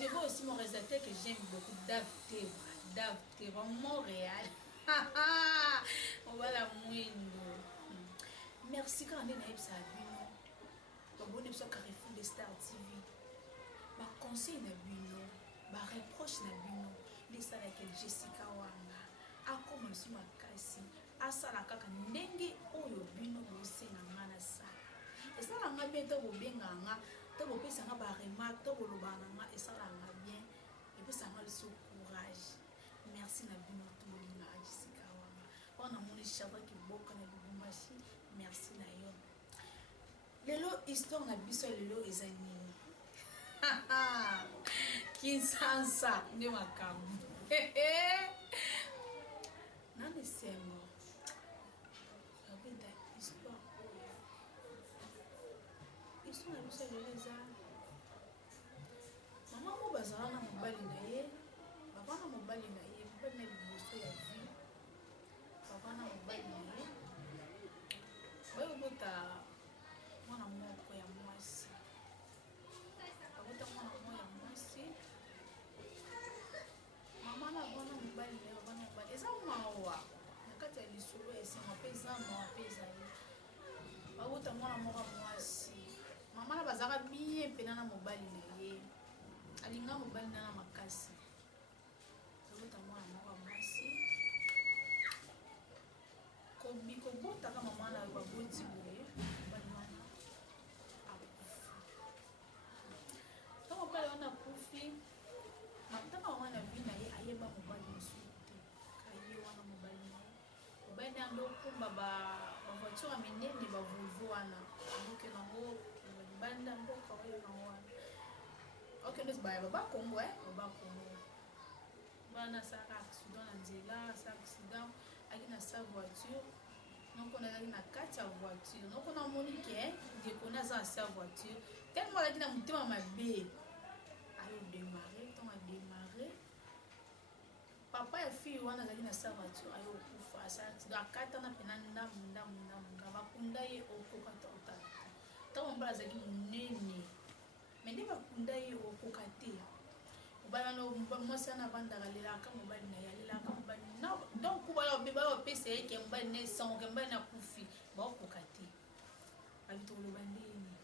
je veux aussi mon réalisateur que j'aime beaucoup, Dave Tebra, Montréal. Voilà, Mouindo. Merci quand on est naïf, ça a bino. Bon, on est sur Carrefour de Star TV. Ma conseil na bino, ma reproche na bino. Les salles avec Jessica Wanga. Ako monsieur makasi. Asala kaka ndenge oyo bino bosenga ngana sala. Esala nga bien to bobenga nga, to bopesa nga ba remarque, to bolobana nga esala nga bien. Et puis ça m'a le courage. Merci na bino to bolinga Jessica Wanga. On a mon chabra qui boka na Lubumbashi. Merci na yo. Lelo histoire na biso lelo ezani. Kinsansa ne makamu. Nani sembo. Abenda histoire. Histoire na biso lelo ezani. Mama mo bazala na mobali na ye. Papa na mobali na ye, mobali na liboso ya vie. Papa na mobali na ye. Oyo bota mwana moko ya mwasi. Abota mwana moko ya mwasi. Mama na bona mobali na ye, bona mobali. Eza mawa. Na kati ya lisolo esenga pe eza mawa pe ezali. Abota mwana moko ya mwasi. Mama na bazaka bien pena na mobali na ye. Alinga mobali na makasi. Abota mwana moko ya mwasi. Ko bota ka mama na ba boti boye. Bali wana. Tant que on a profité, maintenant on a vu na ye ayeba mobali musuti. Kaye wana mobali na ye. Mobali na ndo kumba ba voiture minene ba Volvo wana. Donc nango banda mboka oyo na wana. OK, nous ba Congo ba Congo. Bana sa accident na nzela, sa accident aki na sa voiture. Donc on a na kati ya voiture. Donc on a monique de connaître sa voiture. Tellement aki na mutima mabe. Ayo démarrer, ton a démarrer. Papa et fille wana zaki na sa voiture ayo kufa sa accident akata na penanda munda bakunda ye okoka tota. Tant on bala zaki munene. Mais ne bakunda ye okoka te. Obala no mwasi na banda galela ka mobali na yalela ka mobali na donc kubala obeba opese ke mobali ne sango ke mobali na kufi ba okoka te. Abito lo bandini.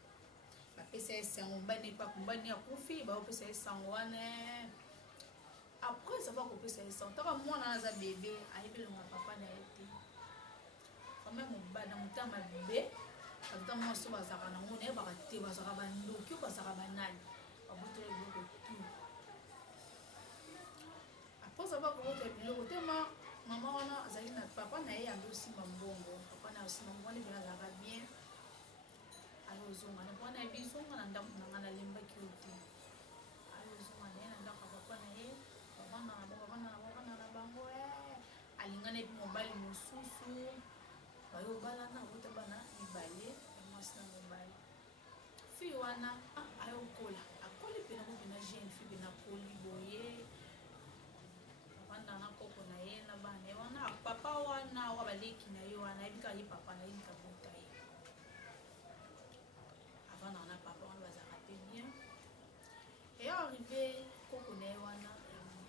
Ba pese sango mobali pa mobali ya kufi ba opese sango wana. Après ça va couper ça sango. Taka mwana na za bébé ayebele na papa na yete. Quand même mobali na mutama bébé ata mwasi bazaka na ngone ba te bazaka bandoki bazaka banani. Abutole boko tout. Après ça va couper biloko tema maman wana azali na papa na ye ando simba mbongo. Papa na simba mbongo bila zaka bien. Alors zonga na papa na bizonga na ndamu na lemba kioti. Alors zonga na ndaka papa na ye. Papa na bango alingana epi mobali mosusu. Bayo bala na wote bana mibale mwasi na mobali. Fi wana ayo kola. Akoli pena mo bina jeune fi bina koli boye. Banda na koko na ye na bana wana papa wana wa baleki na ye wana ebika ye papa na ye kabota ye. Avant na papa wana bazaka pe bien. Et arrivé koko na ye wana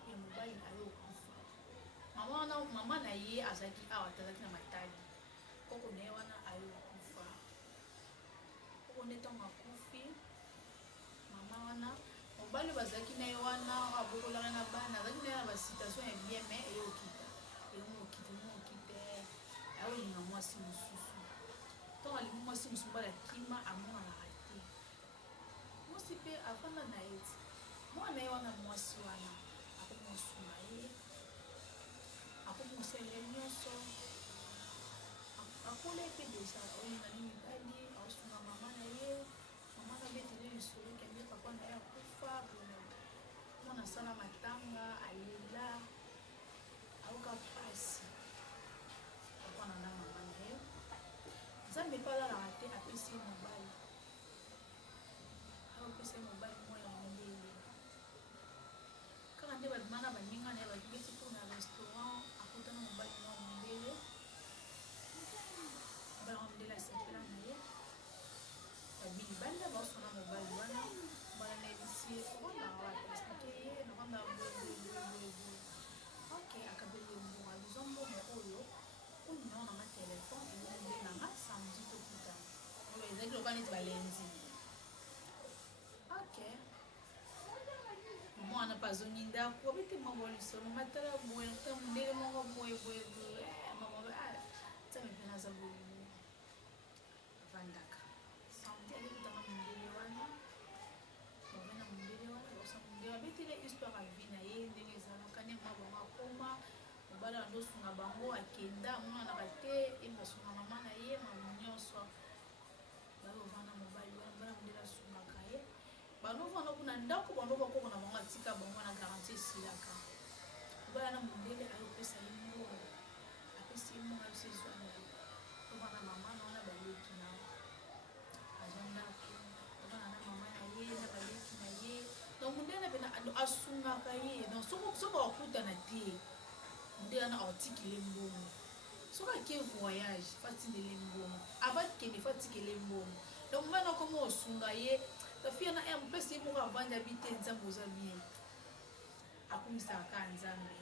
ya mobali ayo kufa. Mama na ye azaki awa tazaki na matali. Koko na ye wana ayo kufa. Koko neto makufi. Mama wana mobali bazaki na ye wana abokola na bana azaki na ba situation ya bien mais eyo kita. Eyo mokite. Ayo linga mwasi mususu. Tant ali mwasi mususu bala kima amona na rate. Mwasi pe afanda na ye. Mwana ye wana mwasi wana akomosuma ye. Akomosele nyonso. Akole pe deja olinga ni mibali aosunga mama na ye. Mama na betele lisolo kembe papa na ye akufa. Mwana sala matanga alela. Aoka pasi. Papa na mama na ye. Nzambe pala la rate apesi mobali. Apesi mobali moya mondele. Quand on va demander à Baninga, on va dire que pour un restaurant, à côté de mon bail, on va la sepela naye. La bilibanda va sur mon bail, voilà. Voilà, ici, on va la expliquer kalenzi. Ok. Mwana pazongi ndako bete mama lisolo matala boye tamundele moko boye mama tame pena za boye vandaka santi ali kutanga mundele wana bana mundele wana bosa mundele bete le histoire à vie na ye ndenge ezalaka ne mwa bango akoma mobala ndosunga bango akenda mwana bate ebasunga mama na ye mama nyonso bayo vana mobali wana bana mundele asungaka ye banovana kuna ndako banoko na bango atika bango na garantie esilaka obala na mondele ayopesa ye mbongo apesi ye mbongo abiso ezwa ndako ovana mama naona baleki na azwa ndako ovana na mama na ye na baleki na ye donc mondele pena asungaka ye donc soki akutana te mondele wana aotikele mbongo soki akie voyage fatindele mbongo abakende fatikele mbongo donc mbana koma osunga ye tafia na mpesi ye moko avanda bite nzambe oza bien akumisaka nzambe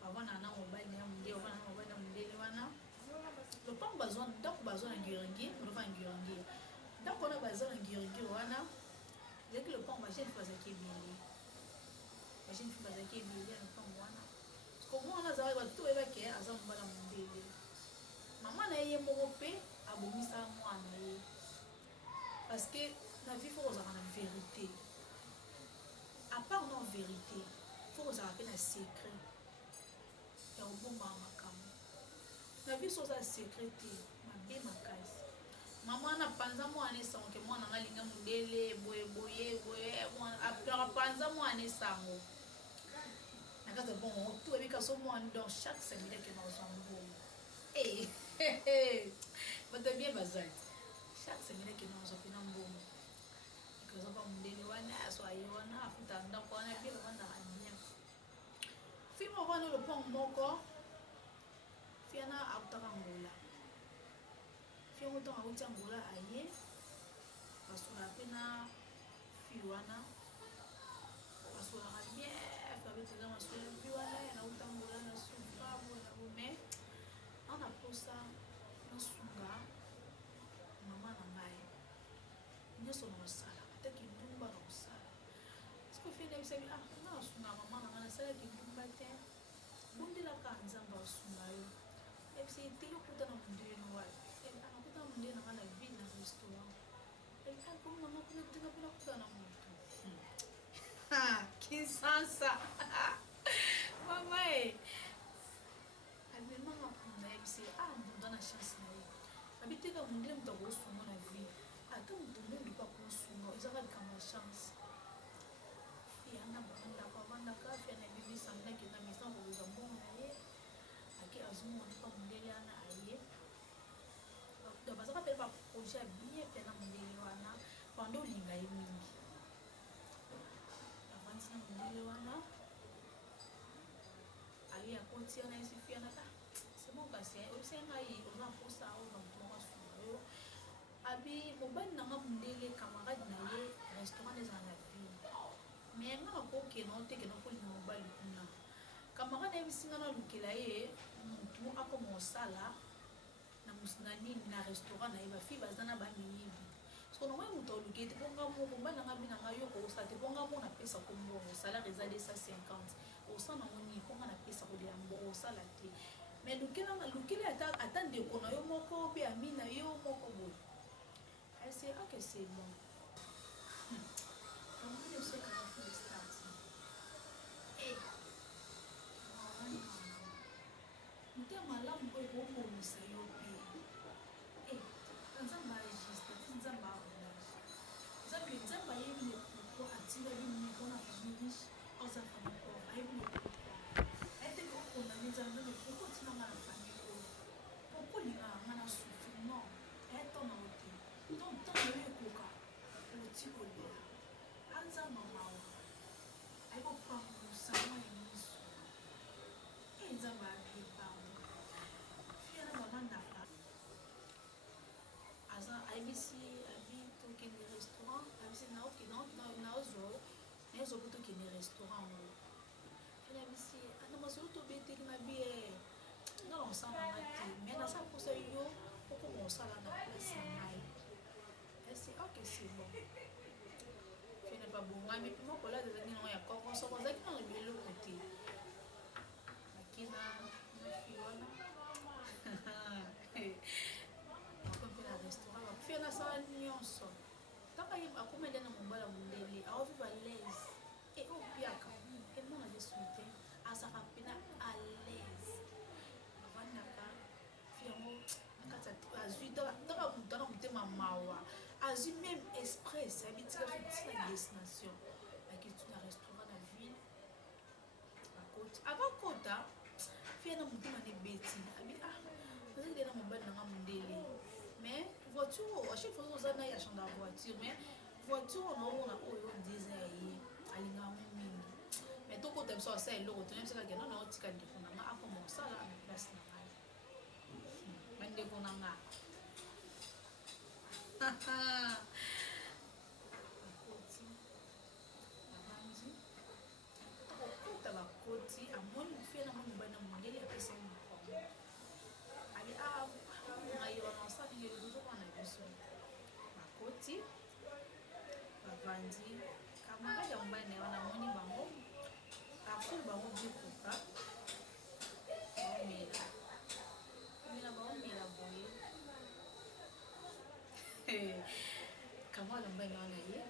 bavana na mobali ya mondele bavana na mobali ya mondele wana lopango bazwa ndako bazwa na ngiringi olova ngiringi ndako wana baza na ngiringi wana ezalaki lopango bagene fi bazalaki ebele bagene fi bazalaki ebele ya lopango wana komo wana azalaki bato to oyebake aza mobali ya mondele mama na ye moko mpe abomisa mwana ye parce que la vie faut avoir la vérité à part non vérité faut avoir un secret et au bon makam la vie soit un secret ma bien ma case maman na panza mwana sango ke mwana ngalinga mundele boye apera panza mwana sango nakaza bon tout avec so mwana dans chaque semaine que nous sommes bon but bien bazat chaque semaine que nous sommes bon kuzapa mundele wana aswaye wana afuta ndako wana bila wana anya fimo wana lopango moko fiana autaka ngola fio moto auta ngola aye basula pena fi wana basula bien fabete za masula fi wana na auta ngola na sufa bona bome ana posa na sunga mama na ngai nyoso na sala taki ndumba na usala siko fina bisabi na sunga mama na ngana sala ki ndumba te bundila ka nzamba sunga yo ebisi tiyo kuta na mundele no wa anakuta mundele na ngana vide na restaurant ko mama kuna tinga pina kuta na mutu kisansa mama abi mama kuna ebisi mbunda na chance na ye abiteka mundele mutako sunga na vide ata mutu pa kusunga ezaka kama chance yana banda ka fena bibi sanga kita misa ko za mbongo na ye ake azumo pa mundele ana aye da bazaka pe ba projet bien pena mundele wana pando linga ye mingi avanti na mundele wana aye akontia na isifia na c'est bon kasi osenga yi ona posa au na mtonga suyo abi mobali nanga mundele camarade na ye restaurant des en la ville mais nga ko ke no te ke no ko ni mobali kuna camarade ya bisinga na lukela ye mutu akomo sala na musnani na restaurant na ye ba fi bazana ba miyibi so na mwa mutu lukete ponga mo mobali nanga bina nga yo ko sa te ponga mo na pesa ko mbongo salaire ezali 150 o sa na moni ponga na pesa ko dia mbo o sala te mais lukela ata ndeko na yo moko be amina yo moko boy. C'est ok, c'est bon. Donc, je sais que je fais le start. Et, je suis malade, je suis au lycée. Et, dans un mariage, dans un mariage, vous avez dit que vous avez pour attirer une bonne famille aux familles pauvres. Vous avez dit que vous avez dit que pourquoi tu n'as pas la famille pauvre? Pourquoi tu n'as pas souffert? Non, et ton autre. Donc, tant que tu es ngami pima kola zaki no ya koko so zaki no belo côté makina fiona akompela restaurant bakufika sawa nyonso taka ye akomede na mobala mondele aoviva l'aise e opiaka emona jesuite azaka pena à l'aise bavandaka fiyango nakati azwi taka mutana motema mawa azwi même express abitika sotina destination akiti na restaurant na ville akoti akakota fiya na motema nebeti abi nazakide na mobali nanga mondele mais voiture à chaque fois oza na ya chambre de voiture mais voiture naomona oyo diza ya ye alingaka mingi mais tokota biso asala eloko tona biso kaka nona otika ndeko na nga akoma osala na place na ngai bandeko na nga bakoti bavandi tokokota bakoti amoni mofie na moni mobali na mondele apesa mokomo ali ngai wana osali elozokwana biso bakoti bavandi camarade ya mobali na ye wana amoni bango afuli bango bikuka baomela baomela boye camarade ya mobali wana ye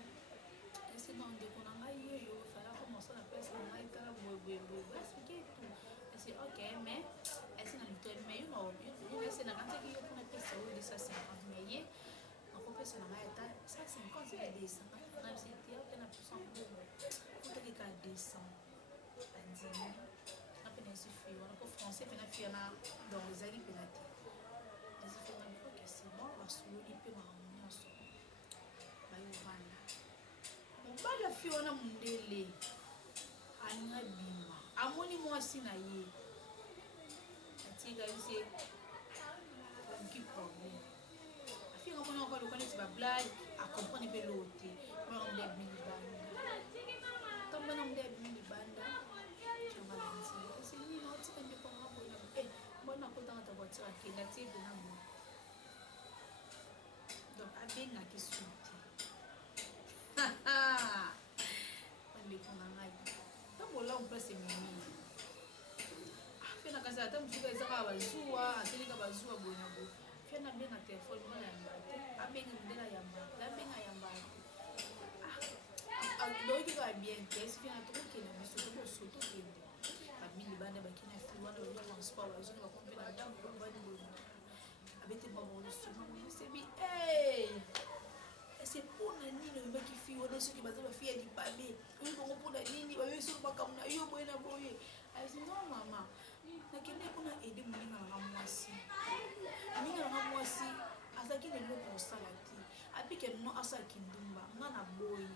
esi na ndeko na ngai yoyo fala komosala place na ngai tala boyeboyeboye asike tu esi ok mais esi na lito mais yo esi na kanzaki yo mpona pesa oyo 250 mais ye nakopesa na ngai ata 150 eke 200 nabisetia oke na pusa mbongo otakeka 200 andimi apena esi fie wana po français pena fie na donc ezali pena te esi fie na bikoke c'est bon basololi mpe makambo nyonso bayovanda mobali afie wana mondele alinga bima amoni mwasi na ye atika bise oki problème afie nga mona okaloka neti bablage akomprendre mpe loo te mona mode abimi libanda tambana mode abimi libanda abalanzi esi nini otika ndeko nga boyina mbona akotanga ta voiture akende atie pena mo donc abengaki suti bandeko na ngai tambola place ememi fena kasi ata mosuku ezaka bazuwa atelika bazuwa boye na boye fena abenga telefone mwana yamba te abenga mondela yamba te abenga yamba te loki kaka bien te esi fena tokokende biso tokoso tokende bami libanda bakina fi wana baza transport bazoni bakompena ndambo babani boye abete babolosoma moyesebi ese mpona nini oyebaki fi wana soki baza bafi ya libabe oyi bango mpona nini bayoyi soki makambo na yo boye na boye asi non mama nakende mpona ede moninga nanga mwasi moninga nanga mwasi azalaki na eloko kosala te apike no asalaki ndumba nga na boyi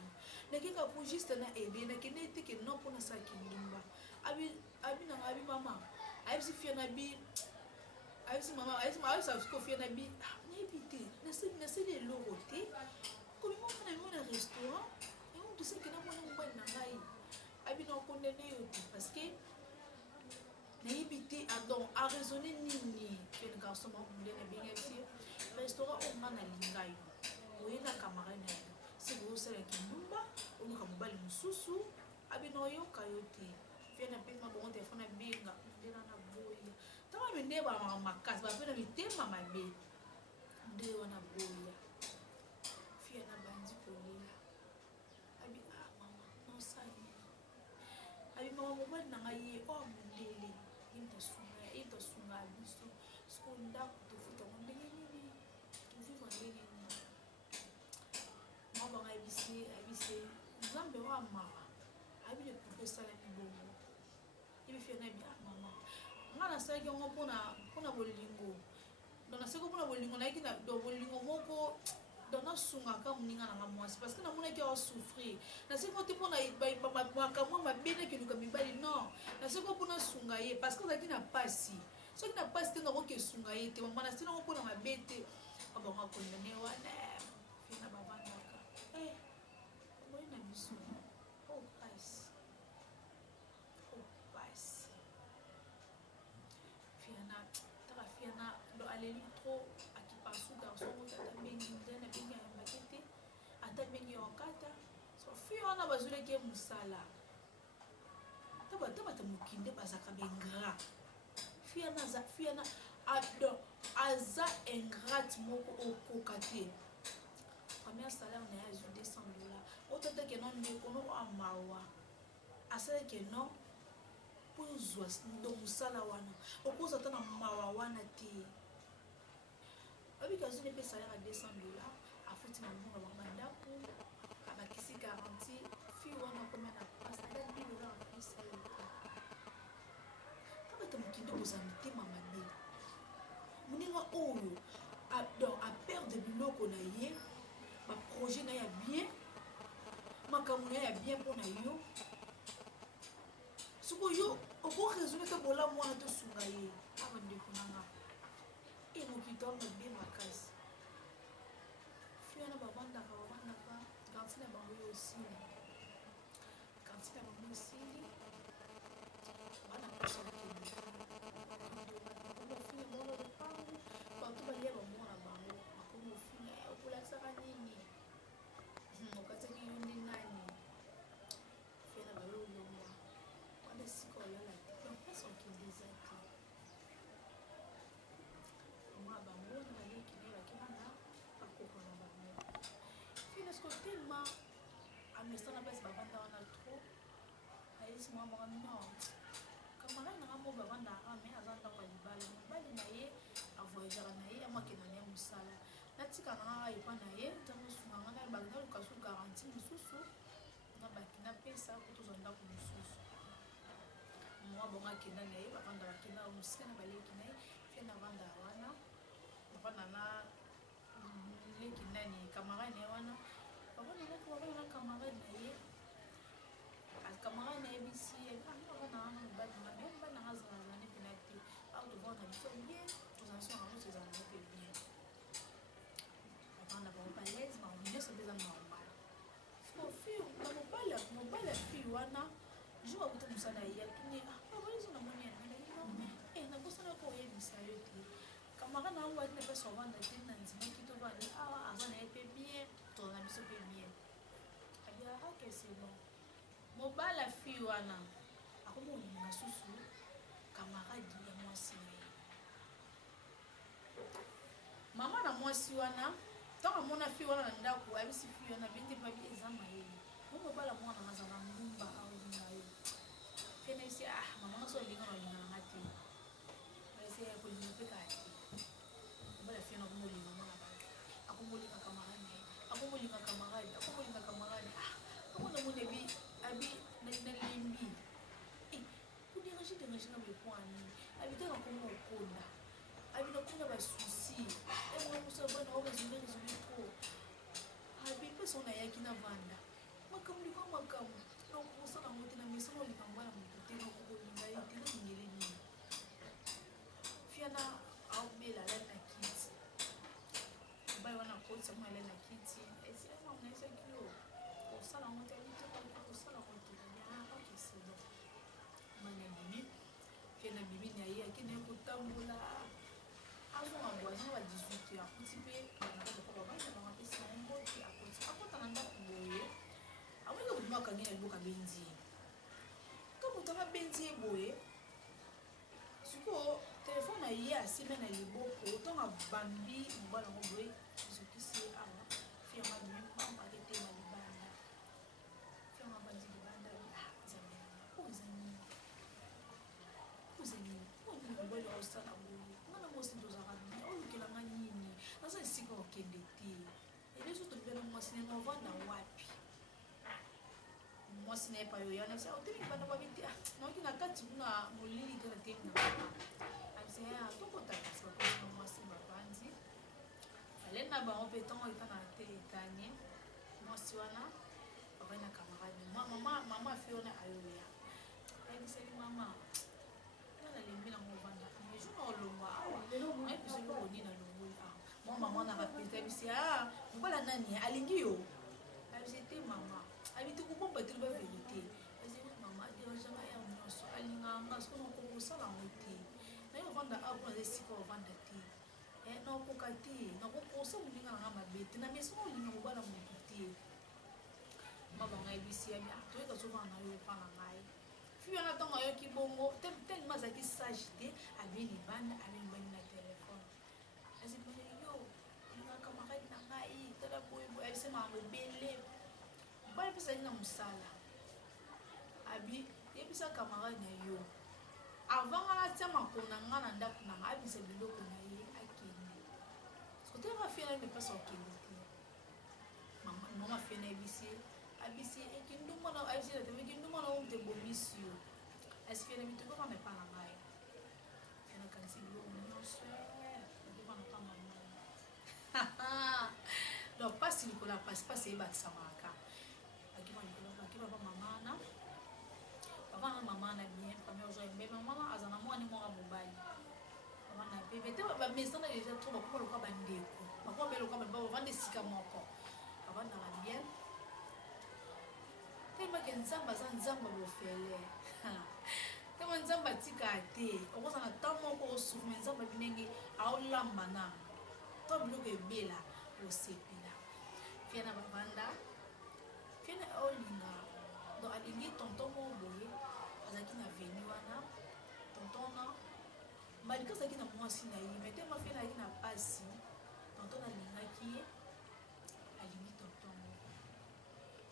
nakeka po juste na ede nakende eteke no mpona asalaki ndumba abi nanga abi mama ayebisi fie na bi ayebisi mama ayebisa siko fie na bi nayebi te naseli eloko te komima mwana bimo na restaurant yango toseki na mwana mobali na ngai abi na okondene yo te parce que nayebi te donc araisonne nini kene garçon moko mondele abengaki restaurant oyo nga nalinga yo oye na camarade na yo seki osalaki ndumba oluka mobali mosusu abi na oyoka yo te fie na mpema bongo telefone abenga mondela na boya ntango mende bamaka makasi bape na mitema mabe nde wana boya fie na bandi kolela abi mama nosali abi mama mobali na ngai ye oyo mondele yetasunga biso siko ndako tofutango ndenge nini tovivre ndenge nini mwa banga ayebise nzambe oyo amaka ayebile pourke esalaki bongo yebi fie na yebi mama nga nasalaki yango mpona bolingo donc nasalaki mpona bolingo nayaki na bolingo moko donc nasungaka moninga nanga mwasi parce que namonaki awa souffrir nasengo te mpona makambo mabe nakeluka mibali non nasengo mpona sunga ye parce que ozalaki na pasi soki na pasi te nakoki esunga ye te mama nasengo mpona mabe te abanga kondane wana fie na bavandaka boyi na biso pasi fiana taka fiana do aleli trop akipasu garçon tata bengi ndene bengi ya makete ata bengi wakata so Fille wana bazulaki musala. Taba mukinde bazaka bengra. Fille na ado aza ingrate moko okokate. Première salaire na ya $200. Otata ke non de kono amawa. Asala ke non pour zwa ndo musala wana. Okoza tana mawa wana te. Abi kazu ne pe salaire à $200. Afuti na munga bandako. Abakisi garantie. Fille wana comme na passe à $1000 en plus. Taba mukinde kozamite mama be. Muninga oyo a perdre biloko na ye. Ma projet na ya bien. Makamuna ya bien pour na yo. Suko yo oko résoudre que bola moi to sunga ye. Abande kunanga. Et mo kitom na bien makasi. Fia na babanda ka kantina bango yo aussi. Kantina bango aussi. Bana pesa ke. Mo fia mo lo de pa. Ba to ba ye ba mo na bango. Ko mo fia okula saka nini. Okataki yo ndi nani. Fia na balo lo mo. Wanda siko yo la. Donc personne qui les a dit. Moi bango na le ki ne ba kina pa ko na bango. Fia est-ce que tellement à l'instant la base babanda wana trop. Aïs moi moi non. Camarade na mo babanda mais azanda kwa libala. Bali na ye a voyager na ye ama kina ne musala. Natika na ye pa na ye tango sunga na ba na ka su garantie mususu na ba kina pesa ko to zonda ko mususu. Moi bonga kina na ye babanda kina musika na bale kina ye fe na banda wana. Bana na le kina ni camarade ne wana. Bana na camarade na ye. Al camarade na ye bisi e ba na ba na même ba na hazana na ne penalty. Au devant na biso bien, tous ensemble on se zana pe bien. On a pas l'aise, mais on est sur des normal. Mon fille, mon bala fille wana, je vais vous musala ya tuni. Ah, voilà na moni na. Na bosa na ko ye bisayo ti. Kamara na wa ne pas savoir na tête na nzima ki to ba ni azana e pe bien, to na biso pe bien. Aya que c'est bon. Mon bala fille wana, akomo ni na susu camarade ya mwasi. Maman na mwasi wana tant mon a fille wana ndako abisi fille wana bindi pa bi exam mayele mo bala mwana mazana ndumba au ngayo kene si maman so linga na ngati basi ya ko linga peka ati bala fille na mo linga mwana ba akumulika kamarani akumulika kamarani akumuna mo nebi abi na limbi kudira shite ngashina bekwani abitana ko mo konda abina kuna ba souci et moi vous savez on va résoudre trop abi pesa na yaki na vanda makamuli kwa makamu na kusa na ngote na miso li kambala mkuti na kubolinga yote na ngele ni fiana au bela na kiti bai wana kotsa mala na kiti esi na mna isa kilo ko sala ngote ni ko sala ngote ya ok c'est bon mana bibi fiana bibi na ye akine kutambula azo na boisson wa 18 heures petit peu na ko ba na pesa ngo ki akota na ndako boye aweka kudima kangina liboka benzi kama utanga benzi boye suko telefone na ye asime na liboko utonga bambi mbala ngo boye sukisi awa fiama ni mama kete na libanda fiama banzi libanda zamena uzeni mbolo osala boye ngana mosi ndozaka ni olukela ngani nasa isika okende te eleso tobela mwasi na vanda wapi mwasi na epa yo yana sa oteli bana babiti noki na kati kuna molili kana te na azaya tokotaka sa kwa mwasi babanzi alena ba opetango itana te etanye mwasi wana babana camarade mama fiona ayoya ayibiseli mama na lembi na movanda mais je no longwa awa ai biso ko ni na longwa mama na rapeta bisi mbala nani alingi yo abisete mama abiti ko bomba te ba vérité azeli mama déjà ya mnoso alinga ngaso ko ko sala ngote na yo vanda apo na siko vanda te na ko kati na ko kosa mulinga na mabete na meso mulinga ko bala mukuti mama ABC ya bien to ka souvent na yo pa na ngai fi ona tonga yo ki bongo tellement za ki sagité abi libanda abi mbani na téléphone asi bone yo nga camarade na ngai tala boy boy asi ma bele ba pesa ina musala abi yebisa camarade na yo avant nga tia makona nga na ndako na nga abisa biloko na ye akende sote ma fille na me pesa okende te mama fille na abisi ekindu mona abisi na te ekindu mona umte bomisio asi fille na mitoko ka me pa na ngai fille na kanisi biloko nyonso ndeko na pa mama donc pasi likola pasi ebakisa maka akima pa mama na avant maman na bien première jour mais maman azana moi ni moi mobile maman na bébé te ba maison na déjà trop ba ko ba ndeko ba ko be lo ko ba vendre sika moko avant na bien te ma ke nzamba za nzamba bo fele te ma nzamba tika te o ko sana tamo ko su me nzamba binenge aolamba na to biloko ebela o sepela fiena ba banda fiena olinga do alingi tonton mo boye azaki na veni wana tonton na malika azaki na mwasi na ye mais te ma fena azaki na pasi tonton alingaki ye alingi tonton moko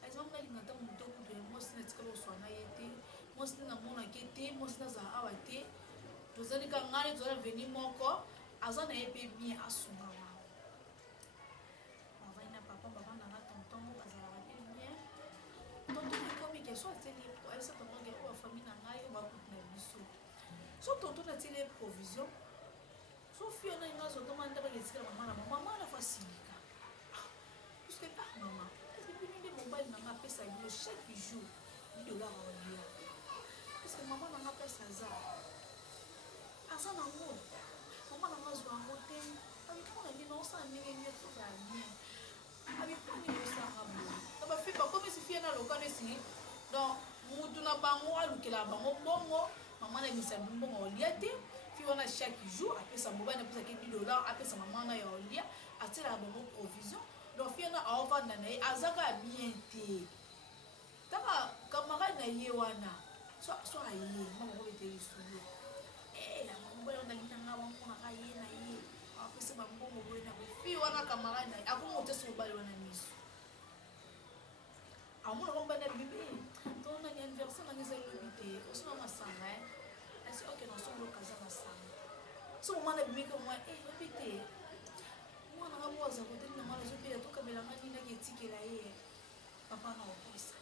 azamanga alinga ntango moto kutu mwasi na tikala oswana ye te mwasi na monaki te mwasi na azala awa te tozalika ngai tozala veni moko aza na ye mpe bien asunga wana bavai na papa bavandanga tonton moko azalaka te bien tonton ekomi ke so ateli ayesa tonton ke oyo famille na ngai oyo bakutu na biso so tonton ateli provision so fio na nga zoto mandaka esika mama na mama na fasilika puisque mama est-ce que bino nde mobali na nga apesa bino chaque jour $1 olia parce que mama na nga apesa aza nango mama na nga zwa yango te abipona bino osala ndenge nyonso ya bien abiponi osanga boye na bafi bakomisi fie na lokano esili donc mutu na bango alukela bango bongo mama na misa bongo olia te fi wana chaque jour apesa mobali apesaki $1 apesa mama na ya olia atielaka bango provision donc fi wana aovanda na ye azaka bien te taka camarade na ye wana so aye makokobeteli suyo mobali wana alingi nanga bamonaka ye na ye apesa bambongo boye na boye fi wana camarade na ye akomotesa mobali wana miso amona komba na bibi tona ni anniversaire na ngeza lobi te osona masanga asi ok na solo kaza masanga so mwana bibi ko mwa lobi te mwana nga boza ko te na mwana zo pela to kamela ngani na ketikela ye papa na opesa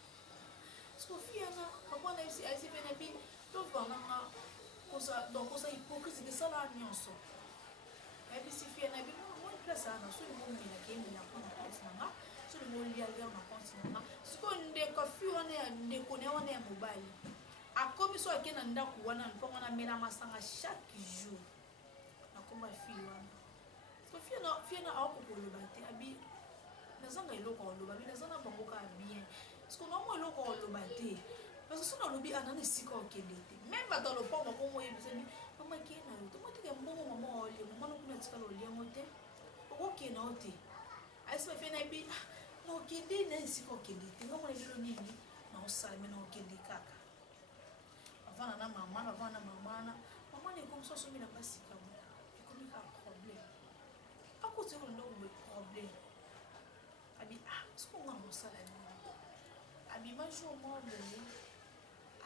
so fiana papa na asi pena bi to vanga kosa donc kosa hypocrisie de sala nyonso ebi si fiana bi mo place ana so ni mo mina ke mina ko na place na so ni mo lia na compte na siko ndeko fi wana ya ndeko ne wana ya mobali akomi so akena ndako wana mpongo na mena masanga chaque jour nakoma fi wana so fi na akokoloba te abi nazanga eloko oloba bi nazana bango ka bien siko na mo eloko oloba te parce que sona lobi anana esika okende te même bato lopango ko moyebisani mama kena yo tomotika mbongo mama olie mama nokuna tikala oliango te okokena o te asima fi na bi na okende na esika okende te nga mona lelo nini na osalame na okende kaka avana na mama na ekomi so asombi na basika mo ekomi ka problème akuti ko ndo ko problème abi siko nga mosala nini abi majo mo boye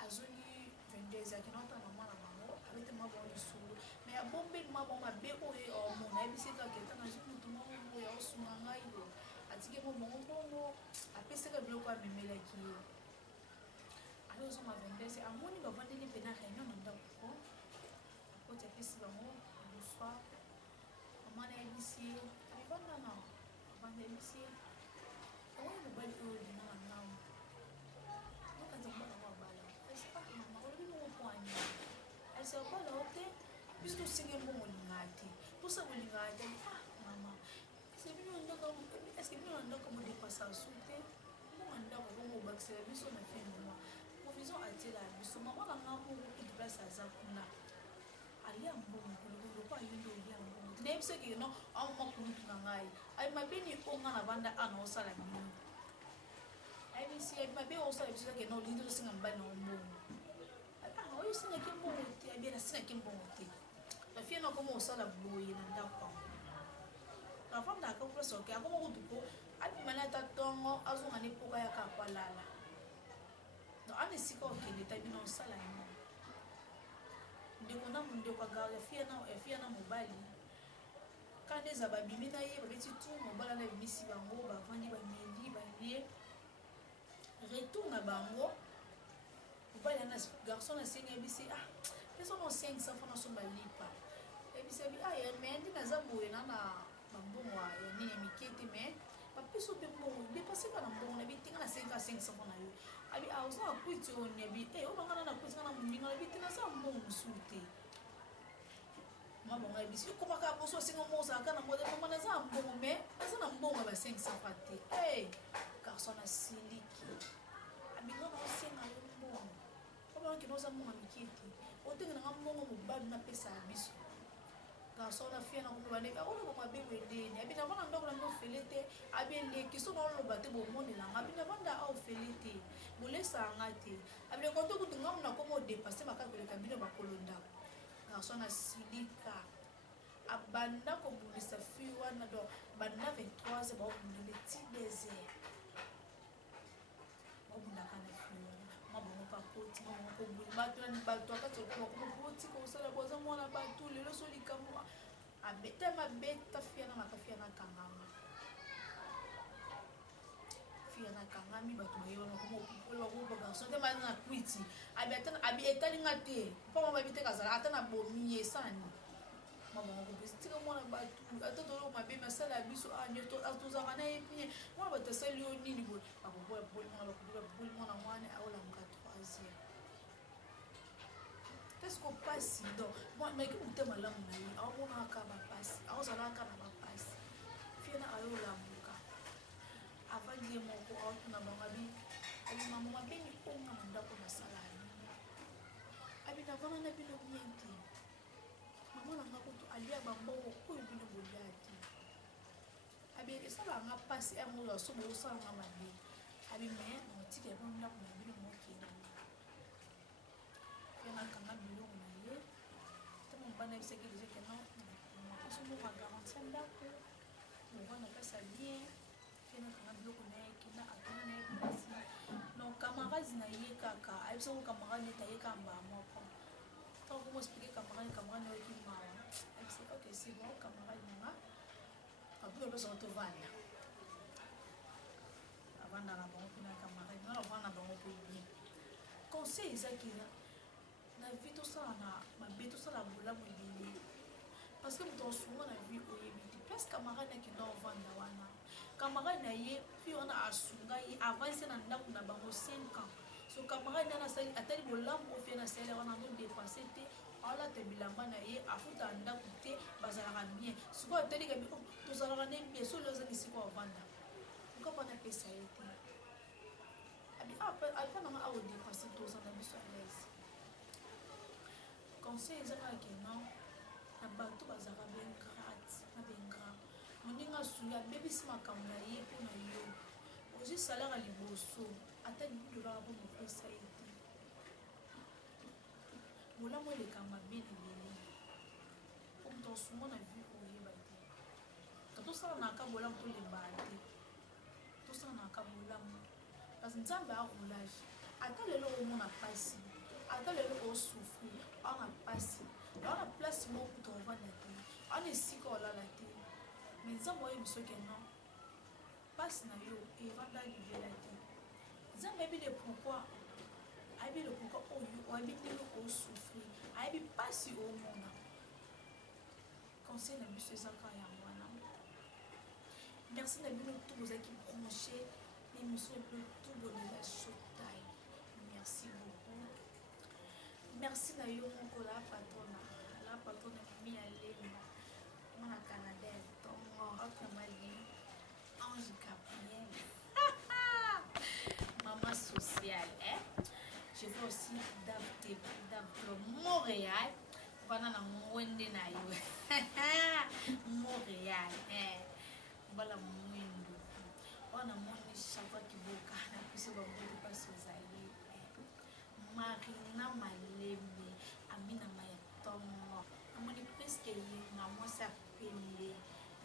azoni 22 aki na ota mama na bango abete mabo lisulu mais abombe mabo mabe oyo mona ebisika keta na jimu tumo ya osunga ngai bo atike mo bongo apeseka biloko amemelaki ye alozoma 22 amoni bavandeli pena réunion na ndako ko akoti apesi bango bonsoir mama na yebisi abivanda na avanda yebisi oyo mobali oyo lina na nao okanza mobala mo abala esa mama olobi mongo po ani esa obala o te biso tosinge mbongo olingaka te posa bolingaka te mama est-ce que bino ndako mo dépassa su te mbongo ndako bongo obakisela biso na fin de mois provision atiela biso mama na nga moko kudi place aza kuna alia mbongo koloko ayinde olia mbongo nayebisaki no amama kulutu na ngai ayima beni onga na banda ana osala mino Aí se aí mas bem ouça precisa que não lindo assim amba não bom. Ah, olha assim aqui bom te, aí bem assim aqui bom te. Na fia não como ouça la boi na da pão. Na fam da ka professor que como o dupo, aí mana ta tongo azunga ni poka ya ka kwalala. No ani siko ke ni tabi no sala ni. Ndiko na munde kwa ga ya fia na mobile. Kaneza babimi na ye babeti tu mobala na bimisi bango bavandi bameli balie retour na bango mobali na garçon na sengi abisi ah peso no 500 francs so balipa ebisi abi ah ya mendi na za boye na bambongo ya nini ya mikete me bapiso pe mbongo depase ka na mbongo na bitinga na 500 francs na yo abi ah oza kwiti oni abi obanga na kwiti na mundinga na bitinga za mbongo musute mama ngai bisi ko maka boso singo moza kana moza mama na za mbongo me asa na mbongo ba 500 pate garçon na siliki abinga na osenga yo mbongo oba kinoza mbongo mikiti otenga na mbongo mobali na pesa biso garçon na fia na ko ba ne ona ko mabe wedeni abina bana ndoko na no felete abele kiso na lo bate bo monde la abina banda au felete bolesa ngati abile ko to kutunga mna ko mo dépasser makakole kabino bakolonda garçon na silika abanda ko bulisa fi wana do banda 23 ba obundele ti désert obunda kana fi wana mabongo pa poti mabongo ko buli batu na batu akati ko ko poti ko sala boza mwana batu lelo so likamu abeta mabeta fi na makafia na kangama fi na kangami batu bayo na ko polo ko garçon te na kwiti abi etali ngate po mabite kazala ata na bomi esani mama ko bistika mwana batu ata tolo mabe masala biso nyoto atuzaka na epinye mwana batasali yo nini bo akobola boli mwana mwana aola mga 3e est-ce que passe donc moi mais que mutema lamu na ye aomona ka ba passe aozala ka na ba passe fiena ayola muka avandi moko aotuna bangabi abi mama mabeni onga ndako na sala abi na vana na bino mienti mama nanga kutu alia bambongo oyo bino boliati abi esala nga pasi mo ya sobo osala nga mabe abi me motike ya ndako na bino mokena yana kanga biloko na ye tamo bana biseki dizeke no oso moko garantie ndako mobana pesa bien yana kanga biloko na ye kenda atona na ye place non camarade na ye kaka ayebisa ko camarade neta ye kamba moko tant que moi expliquer camarade na ye kimawa ayebisa ok c'est bon camarade nanga abino pesa oto vanda avanda na bango mpena camarade na avanda na bango mpe bien conseil ezaki na vie tosala na mabe tosala bolamu ebele parce que moto osunga na vie oyebi te place camarade akenda ovanda wana camarade na ye fi wana asunga ye avance na ndako na bango 5 ans so camarade na asali atali bolamu ofie na sele wana no dépense te aolata bilamba na ye afuta ndako te bazalaka bien sikoyo atali kabi tozalaka ne bien so leo ozangi sikoyo avanda okapa na pesa ye te alpa nanga aodépense toza na biso à l'aise conseil ezalaka keno na bato bazalaka bengrate na bengrate moninga asungi abebisi makambo na ye mpo na yo ozwi salaka liboso ata $10 mpo mopesa ye te bolamu eleka mabe libele mpo moto osungo na vi oyeba te tosalanaka bolamu tolembaka te tosalanaka bolamu parce nzambe aroulage ata lelo omona pasi ata lelo osouffrir aona pasi aona place moko kuta ovanda te aona esika olala te mais nzambe oyebi soki non pasi na yo evanda libela te nzambe ayebi le pourquoi oyo oyebi ndenge osouffrir ayebi pasi omona conseil na biso ezaka yango wana merci na bino tout bozalaki branché l'émission de tout donner la showtime merci beaucoup merci na yo moko la patronne mi alema mwana Canada ya tongo akamali Ange Gabriel maman sociale je veux aussi Dave Montréal bana na mwende na yo Montréal bala mwendo ona moni chava kiboka biso bambote mpasi ozali Marina Malembe Amina Mayatongo amoni presque yenga mwasi ya pembe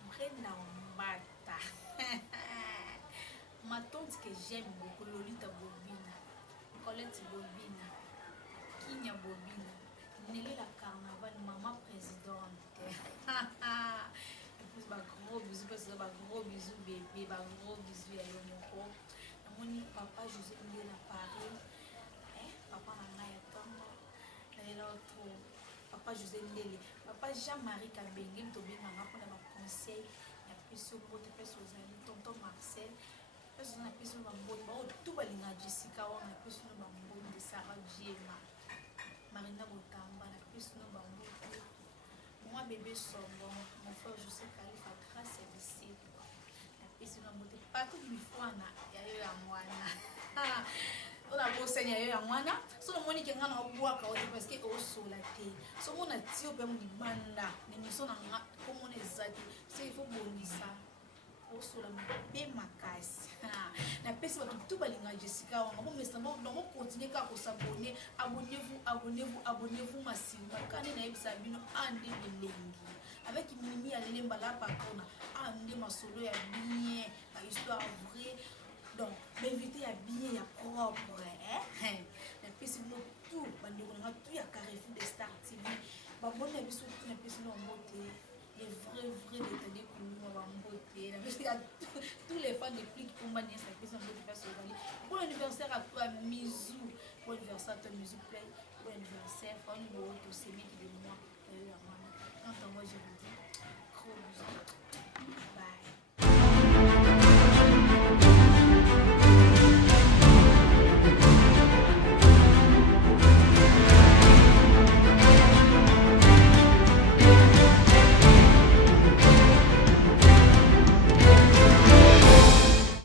Brenda Mbata ma tante que j'aime beaucoup Lolita Bobina Colette Bobina Kinya Bobina Nelly la carnaval maman présidente et puis bah gros bisous parce que bah gros bisous bébé bah gros bisous ya yomoko amoni papa José Ndé na Paris papa nanga ya tongo nalela otro papa José Ndele papa Jean-Marie Kabenge tobenganga mpona baconseil ya biso mbote mpe ozali tonton Marcel mpe oza na biso bamboni bao tu balinga Jessica wana biso no bamboni de Sarah Diema Marina Botamba na biso no bamboni moi bébé Songo mon frère José Khalifa grâce à lycée na biso no bamboni partout bifwana yayo ya mwana ona bosenya yo ya mwana so nomoni ke nga na obwaka ote parce que osola te so mona tio pe libanda nemiso na nga komona ezati so il faut bonisa osola mabe makasi na pesi bato tu balinga Jessica wanga bo mesa mo donc continuer ka ko s'abonner abonnez-vous massivement kandi na yebisa bino ande bilengi avec Mimi ya lemba la patona ande masolo ya bien la histoire vraie donc l'invité a bien ya propre na pesi mo tout bandeko na tout ya Carrefour de Star TV baboni ya biso tout na pesi no mbote les vrais détaillés pour ba mbote na pesi ya tous les fans de Click pour mania na pesi mbote passe au pour l'anniversaire à toi Mizu pour l'anniversaire à toi Mizu Play pour l'anniversaire on est au sommet de moi quand moi je vous dis gros bisous